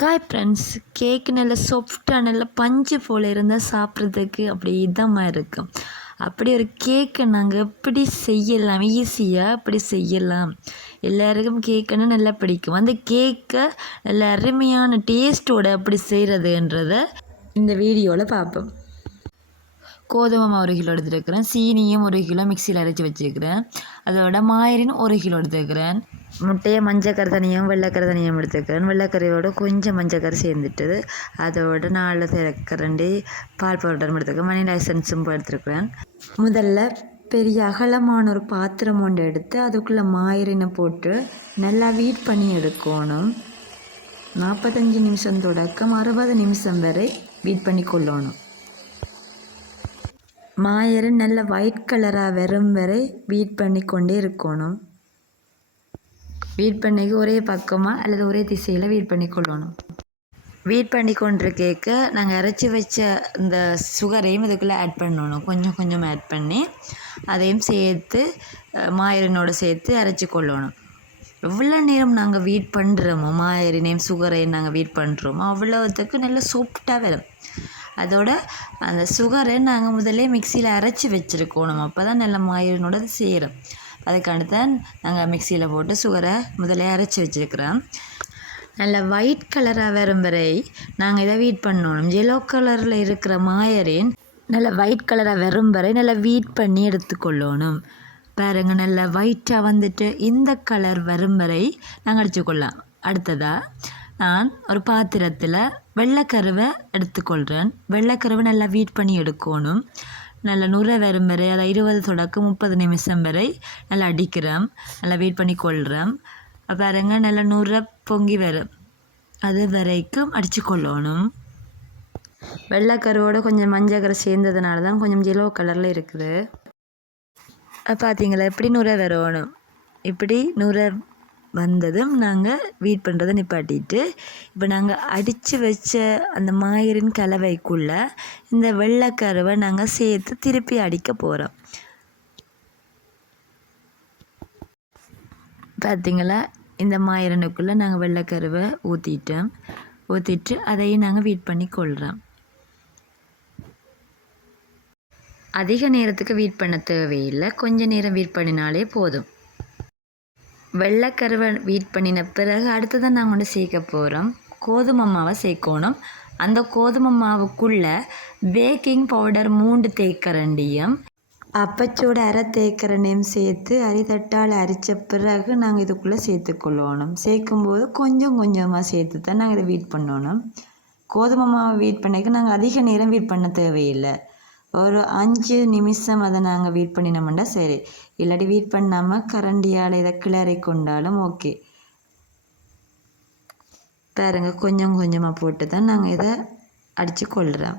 காய் friends, cake நல்ல சாஃப்டாக நல்ல பஞ்சு போல் இருந்தால் சாப்பிட்றதுக்கு அப்படி இதமாக இருக்கும். அப்படி ஒரு கேக்கை நாங்கள் எப்படி செய்யலாம், ஈஸியாக எப்படி செய்யலாம். எல்லாருக்கும் கேக்குன்னு நல்லா பிடிக்கும். அந்த கேக்கை நல்ல அருமையான டேஸ்ட்டோடு எப்படி செய்கிறதுன்றதை இந்த வீடியோவில் பார்ப்போம். கோதுமை மாவு 1 கிலோ எடுத்துருக்கிறேன். சீனியும் 1 கிலோ மிக்சியில் அரைச்சி வச்சுருக்கிறேன். அதோட மாயிரின் 1 கிலோ எடுத்துருக்கிறேன். முட்டையை மஞ்சக்கரை தனியாகவும் வெள்ளைக்கரை தனியாகவும் எடுத்துக்கிறேன். வெள்ளைக்கரையோட கொஞ்சம் மஞ்சக்கரை சேர்ந்துட்டு அதோட 4 திறக்கரண்டி பால் பவுடரும் எடுத்துக்கிறேன். வனிலா எசன்ஸும் எடுத்துருக்கிறேன். முதல்ல பெரிய அகலமான ஒரு பாத்திரம் ஒன்று எடுத்து அதுக்குள்ளே மாயிரினை போட்டு நல்லா வீட் பண்ணி எடுக்கணும். 45 நிமிஷம் தொடக்கம் 60 நிமிஷம் வரை வீட் பண்ணி கொள்ளணும். மாயரு நல்ல ஒயிட் கலராக வரும் வரை வீட் பண்ணி கொண்டே இருக்கணும். வீட் பண்ணிக்கு ஒரே பக்கமாக அல்லது ஒரே திசையில் வீட் பண்ணி கொள்ளணும். வீட் பண்ணி கொண்டு கேட்க நாங்கள் அரைச்சி வச்ச இந்த சுகரையும் இதுக்குள்ளே ஆட் பண்ணணும். கொஞ்சம் கொஞ்சம் ஆட் பண்ணி அதையும் சேர்த்து மாயரினோடு சேர்த்து அரைச்சி கொள்ளணும். எவ்வளோ நேரம் நாங்கள் வீட் பண்ணுறோமோ மாயரினையும் சுகரையும் நாங்கள் வீட் பண்ணுறோமோ அவ்வளோத்துக்கு நல்ல சாஃப்டாக வரும். அதோட அந்த சுகரை நாங்கள் முதல்ல மிக்சியில் அரைச்சி வச்சுருக்கணும். அப்போ தான் நல்ல மாயிரினோட அது சேரும். அதுக்காண்டி தான் நாங்கள் மிக்சியில் போட்டு சுகரை முதல்ல அரைச்சி வச்சுருக்கிறோம். நல்ல ஒயிட் கலராக வரும் வரை நாங்கள் இதை வீட் பண்ணணும். எல்லோ கலரில் இருக்கிற மாயரின் நல்ல ஒயிட் கலராக வரும் வரை நல்லா வீட் பண்ணி எடுத்துக்கொள்ளணும். பாருங்கள், நல்லா ஒயிட்டாக வந்துட்டு இந்த கலர் வரும் வரை நாங்கள் அடிச்சுக்கொள்ளலாம். அடுத்ததாக நான் ஒரு பாத்திரத்தில் வெள்ளைக்கருவை எடுத்துக்கொள்கிறேன். வெள்ளைக்கருவை நல்லா வீட் பண்ணி எடுக்கணும். நல்லா நுரை வரும் வரை அதை 20 தொடக்கம் 30 நிமிஷம் வரை நல்லா அடிக்கிறோம். நல்லா வீட் பண்ணி கொள்கிறோம். பாருங்க, நல்லா நுரை பொங்கி வரும். அது வரைக்கும் அடித்து கொள்ளணும். வெள்ளைக்கருவோட கொஞ்சம் மஞ்சக்கரை சேர்ந்ததுனால தான் கொஞ்சம் எல்லோ கலரில் இருக்குது. பார்த்தீங்களா, எப்படி நுரை வரணும். இப்படி நுரை வந்ததும் நாங்கள் வீட் பண்ணுறதை நிப்பாட்டிட்டு இப்போ நாங்கள் அடித்து வச்ச அந்த மாயிரின் கலவைக்குள்ளே இந்த வெள்ளைக்கருவை நாங்கள் சேர்த்து திருப்பி அடிக்க போகிறோம். பார்த்திங்களா, இந்த மாயிரனுக்குள்ளே நாங்கள் வெள்ளைக்கருவை ஊற்றிட்டு அதையும் நாங்கள் வீட் பண்ணி கொள்கிறோம். அதிக நேரத்துக்கு வீட் பண்ண தேவையில்லை, கொஞ்சம் நேரம் வீட் பண்ணினாலே போதும். வெள்ளைக்கருவை வீட் பண்ணின பிறகு அடுத்ததான் நாங்கள் ஒன்று சேர்க்க போகிறோம். கோதுமை மாவை சேர்க்கணும். அந்த கோதுமை மாவுக்குள்ளே பேக்கிங் பவுடர் 3 தேக்கரண்டியும் அப்பச்சோட 1/2 தேக்கரண்டியும் சேர்த்து அரிதட்டால் அரித்த பிறகு நாங்கள் இதுக்குள்ளே சேர்த்துக்கொள்ளணும். சேர்க்கும்போது கொஞ்சம் கொஞ்சமாக சேர்த்து தான் நாங்கள் இதை வீட் பண்ணணும். கோதுமை மாவை வீட் பண்ணிக்க நாங்கள் அதிக நேரம் வீட் பண்ண தேவையில்லை. ஒரு 5 நிமிஷம் அதை நாங்கள் வீட் பண்ணினோம்னா சரி. இல்லாட்டி வீட் பண்ணாமல் கரண்டியால் இதை கிளறி கொண்டாலும் ஓகே. பாருங்க, கொஞ்சம் கொஞ்சமாக போட்டு தான் நாங்கள் இதை அடித்து கொள்கிறோம்.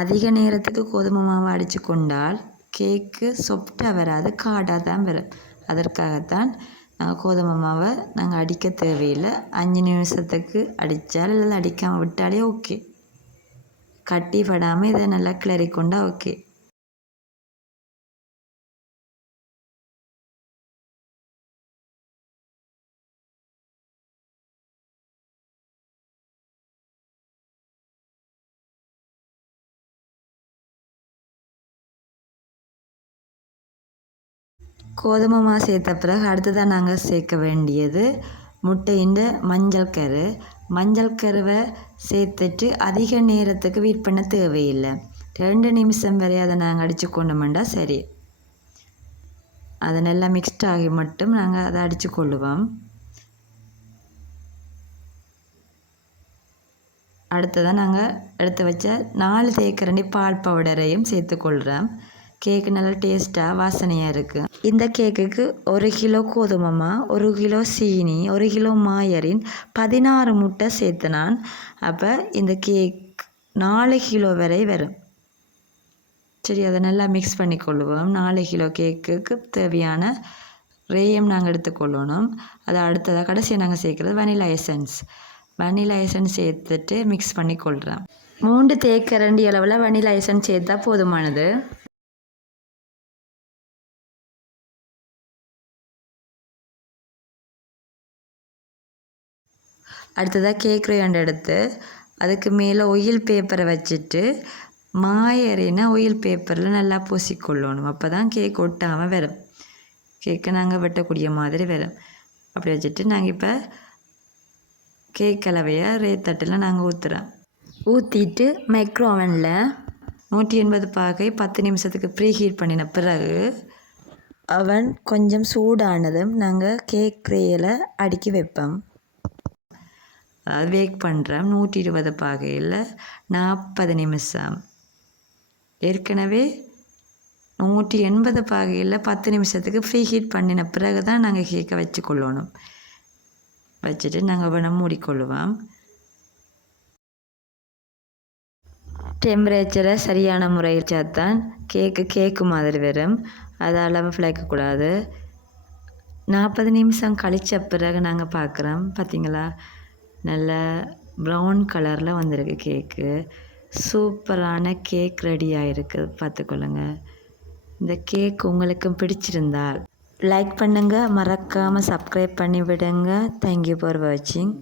அதிக நேரத்துக்கு கோதுமை மாவை அடித்து கொண்டால் கேக்கு சாஃப்டாக வராது, காடாக தான் வரும். அதற்காகத்தான் நாங்கள் கோதுமை மாவை நாங்கள் அடிக்க தேவையில்லை. 5 நிமிஷத்துக்கு அடித்தால் இல்லை அடிக்காமல் விட்டாலே ஓகே. கட்டி படாமல் இதை நல்லா கிளறி கொண்டா ஓகே. கோதுமை மாவு சேர்த்த பிறகு அடுத்ததான் நாங்கள் சேர்க்க வேண்டியது முட்டையின் மஞ்சள் கருவை சேர்த்துட்டு அதிக நேரத்துக்கு வீட் பண்ண தேவையில்லை. 2 நிமிஷம் வரை அதை நாங்கள் அடித்து கொண்டோம்னா சரி. அதை நல்லா மிக்ஸ்ட் ஆகி மட்டும் நாங்கள் அதை அடித்து கொள்ளுவோம். அடுத்ததான் நாங்கள் எடுத்து வச்ச 4 தேக்கரண்டி பால் பவுடரையும் சேர்த்துக்கொள்கிறோம். கேக்கு நல்லா டேஸ்ட்டாக வாசனையாக இருக்குது. இந்த கேக்குக்கு 1 கிலோ கோதுமை மாவு, 1 கிலோ சீனி, 1 கிலோ மாயரின் 16 முட்டை சேர்த்து நான். அப்போ இந்த கேக் 4 கிலோ வரை வரும். சரி, அதை நல்லா மிக்ஸ் பண்ணி கொள்ளுவோம். 4 கிலோ கேக்குக்கு தேவையான ரேயும் நாங்கள் எடுத்துக்கொள்ளணும். அதை அடுத்ததாக கடைசியாக நாங்கள் சேர்க்குறது வனிலா எசன்ஸ் சேர்த்துட்டு மிக்ஸ் பண்ணி கொள்கிறோம். 3 தேக்கரண்டி அளவில் வனிலா எசன்ஸ் சேர்த்தா போதுமானது. அடுத்ததாக கேக் ரேண்ட் எடுத்து அதுக்கு மேலே ஆயில் பேப்பரை வச்சுட்டு மாயறினா ஆயில் பேப்பரில் நல்லா பூசிக்கொள்ளணும். அப்போ தான் கேக் ஒட்டாமல் வரும். கேக்கை நாங்கள் வெட்டக்கூடிய மாதிரி வரும். அப்படி வச்சுட்டு நாங்கள் இப்போ கேக் கலவையை ரேத்தட்டில் நாங்கள் ஊற்றுறோம். ஊற்றிட்டு மைக்ரோ ஓவனில் 180 பாகை 10 நிமிஷத்துக்கு ப்ரீ ஹீட் பண்ணின பிறகு அவன் கொஞ்சம் சூடானதும் நாங்கள் கேக் ட்ரேயில் அடுக்கி வைப்போம். அதாவது வேக் பண்ணுறோம் 120 பாகையில் 40 நிமிஷம். ஏற்கனவே 180 பாகையில் 10 நிமிஷத்துக்கு ப்ரீ ஹீட் பண்ணின பிறகு தான் நாங்கள் கேக்கை வச்சுக்கொள்ளணும். வச்சுட்டு நாங்கள் அவனை மூடிக்கொள்ளுவோம். டெம்பரேச்சரை சரியான முறையில் சேர்த்தான் கேக்கு மாதிரி வரும். அதை அளவு ஃப்ளைக்கக்கூடாது. 40 நிமிஷம் கழித்த பிறகு நாங்கள் பார்க்குறோம். பார்த்திங்களா, நல்ல ப்ரௌன் கலரில் வந்திருக்கு கேக்கு. சூப்பரான கேக் ரெடி ஆகிருக்கு. பார்த்துக்கொள்ளுங்க. இந்த கேக் உங்களுக்கு பிடிச்சிருந்தால் லைக் பண்ணுங்கள், மறக்காமல் சப்ஸ்கிரைப் பண்ணி விடுங்க. தேங்க்யூ ஃபார் வாட்சிங்.